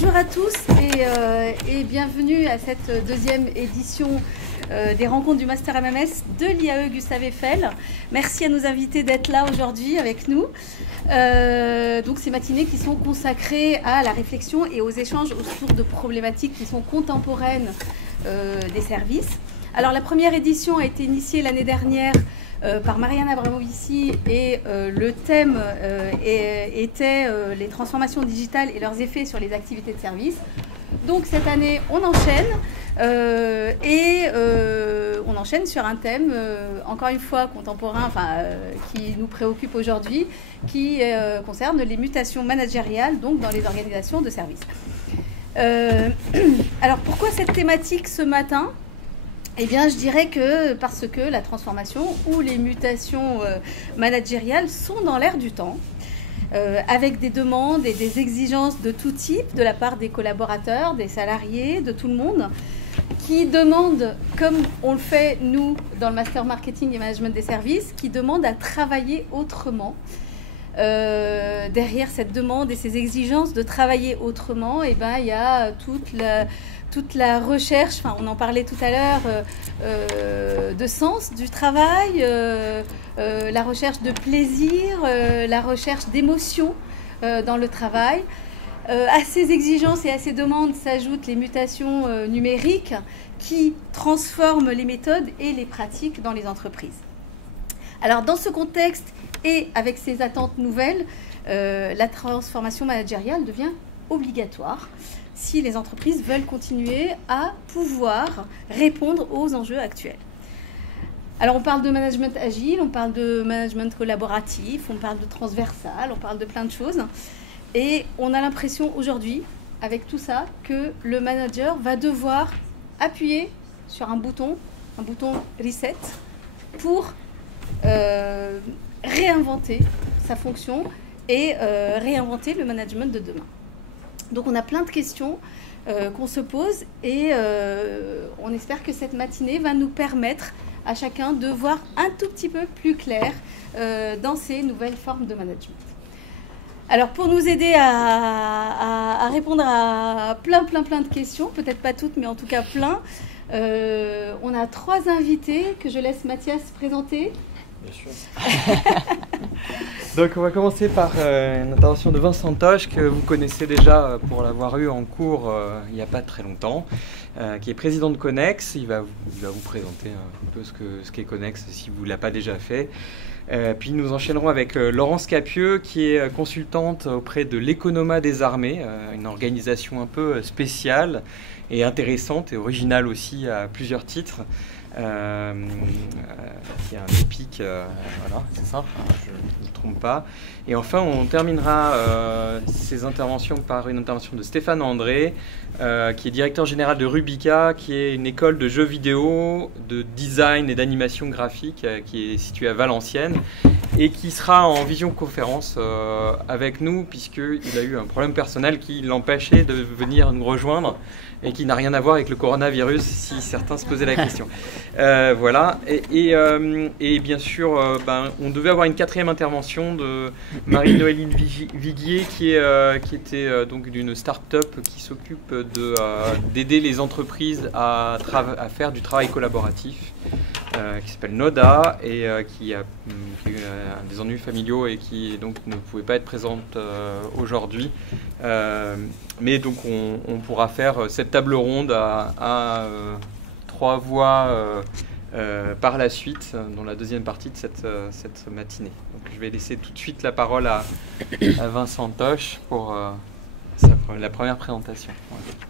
Bonjour à tous et bienvenue à cette deuxième édition des rencontres du Master MMS de l'IAE Gustave Eiffel. Merci à nos invités d'être là aujourd'hui avec nous. Donc ces matinées qui sont consacrées à la réflexion et aux échanges autour de problématiques qui sont contemporaines des services. Alors la première édition a été initiée l'année dernière par Marianne Abramovici et le thème était les transformations digitales et leurs effets sur les activités de service. Donc cette année on enchaîne on enchaîne sur un thème encore une fois contemporain, qui nous préoccupe aujourd'hui, qui concerne les mutations managériales donc dans les organisations de services. Alors pourquoi cette thématique ce matin ? Eh bien, je dirais que parce que la transformation ou les mutations managériales sont dans l'air du temps, avec des demandes et des exigences de tout type de la part des collaborateurs, des salariés, de tout le monde, qui demandent, comme on le fait nous dans le Master Marketing et Management des Services, qui demandent à travailler autrement. Derrière cette demande et ces exigences de travailler autrement, eh ben, il y a toute la recherche, on en parlait tout à l'heure, de sens du travail, la recherche de plaisir, la recherche d'émotion dans le travail. À ces exigences et à ces demandes s'ajoutent les mutations numériques qui transforment les méthodes et les pratiques dans les entreprises. Alors dans ce contexte et avec ces attentes nouvelles, la transformation managériale devient obligatoire si les entreprises veulent continuer à pouvoir répondre aux enjeux actuels. Alors on parle de management agile, on parle de management collaboratif, on parle de transversal, on parle de plein de choses. Et on a l'impression aujourd'hui, avec tout ça, que le manager va devoir appuyer sur un bouton reset, pour réinventer sa fonction et réinventer le management de demain. Donc on a plein de questions qu'on se pose et on espère que cette matinée va nous permettre à chacun de voir un tout petit peu plus clair dans ces nouvelles formes de management. Alors pour nous aider à répondre à plein de questions, peut-être pas toutes mais en tout cas plein, on a 3 invités que je laisse Mathias présenter. Bien sûr. Donc on va commencer par une intervention de Vincent Toche, que vous connaissez déjà pour l'avoir eu en cours il n'y a pas très longtemps, qui est président de Connex. Il va vous présenter un peu ce qu'est Connex si vous ne l'avez pas déjà fait. Puis nous enchaînerons avec Laurence Capieux, qui est consultante auprès de l'Economa des armées, une organisation un peu spéciale et intéressante et originale aussi à plusieurs titres. Qui a un épique, voilà, c'est ça, je ne me trompe pas. Et enfin, on terminera ces interventions par une intervention de Stéphane André, qui est directeur général de Rubica, qui est une école de jeux vidéo, de design et d'animation graphique, qui est située à Valenciennes, et qui sera en visioconférence avec nous, puisqu'il a eu un problème personnel qui l'empêchait de venir nous rejoindre, et qui n'a rien à voir avec le coronavirus, si certains se posaient la question. Voilà, et bien sûr, on devait avoir une 4e intervention de Marie-Noéline Viguier, qui était donc d'une start-up qui s'occupe d'aider les entreprises à faire du travail collaboratif, qui s'appelle Noda, et qui a eu des ennuis familiaux et qui donc ne pouvait pas être présente aujourd'hui. Mais donc on pourra faire cette table ronde à 3 voix par la suite, dans la deuxième partie de cette matinée. Donc je vais laisser tout de suite la parole à Vincent Toche pour la première présentation. Ouais.